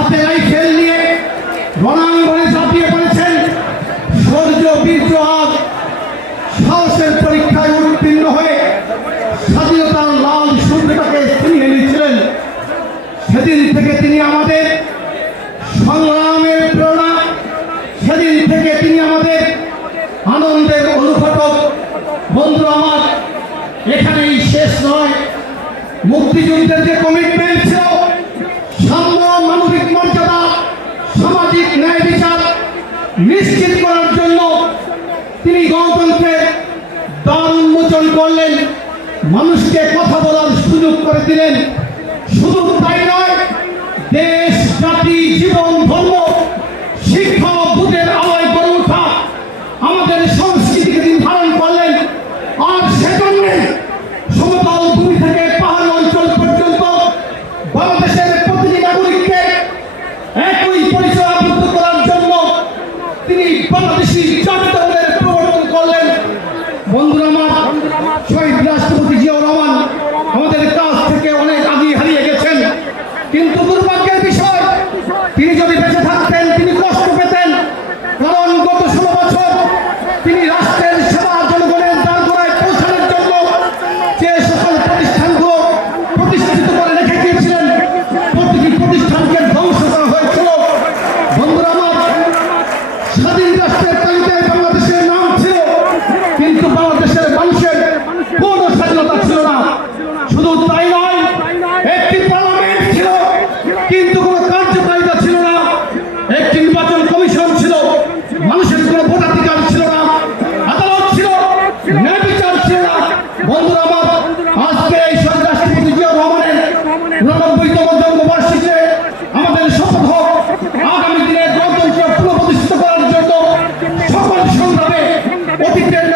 হাতে রাইফেল নিয়ে রণাঙ্গনে ঝাঁপিয়ে পড়েছেন। সূর্য, বীর্য আজ সাহসের পরীক্ষায় উত্তীর্ণ হয়ে স্বাধীনতার লাল সূর্যটাকে ছিনিয়ে নিয়েছিলেন সেদিন থেকে তিনি আমাদের সংগ্রামের প্রেরণা। সেদিন থেকে তিনি আমাদের আনন্দের অনুঘটক। বন্ধু, আমার এখানেই শেষ নয়। মুক্তিযুদ্ধের যে কমিটমেন্ট ছিল সামাজিক ন্যায় বিচার নিশ্চিত করার জন্য তিনি গণতন্ত্রের দ্বার উন্মোচন করলেন, মানুষকে কথা বলার সুযোগ করে দিলেন। শুধু তাই নয়, দেশ, জাতি শহীদ রাষ্ট্রপতি জিয়াউর রহমান আমাদের কাছ থেকে অনেক আগে হারিয়ে গেছেন। কিন্তু দুর্ভাগ্যের বিষয়, তিনি যদি বেঁচে থাকতেন, তিনি কষ্ট পেতেন। কারণ গত ষোলো বছর তিনি রাষ্ট্রের সেবা জনগণের দ্বারগোড়ায় পৌঁছানোর জন্য যে সকল প্রতিষ্ঠানগুলো প্রতিষ্ঠিত করে রেখে গিয়েছিলেন, প্রতিটি প্রতিষ্ঠানকে ধ্বংস করা হয়েছিল। বন্ধুরা স্বাধীন রাষ্ট্রের কিন্তু কোনো কার্যকারিতা ছিল না। একটি নির্বাচন কমিশন ছিল, মানুষের কোনো ভোটাধিকার ছিল না, আদালত ছিল ন্যায়বিচার ছিল না। বন্ধুরা আমার, আজকে এই শহীদ রাষ্ট্রপতি জিয়া রহমানের উননব্বইতম জন্মবার্ষিকীতে আমাদের শপথ হোক, আগামী অতীতের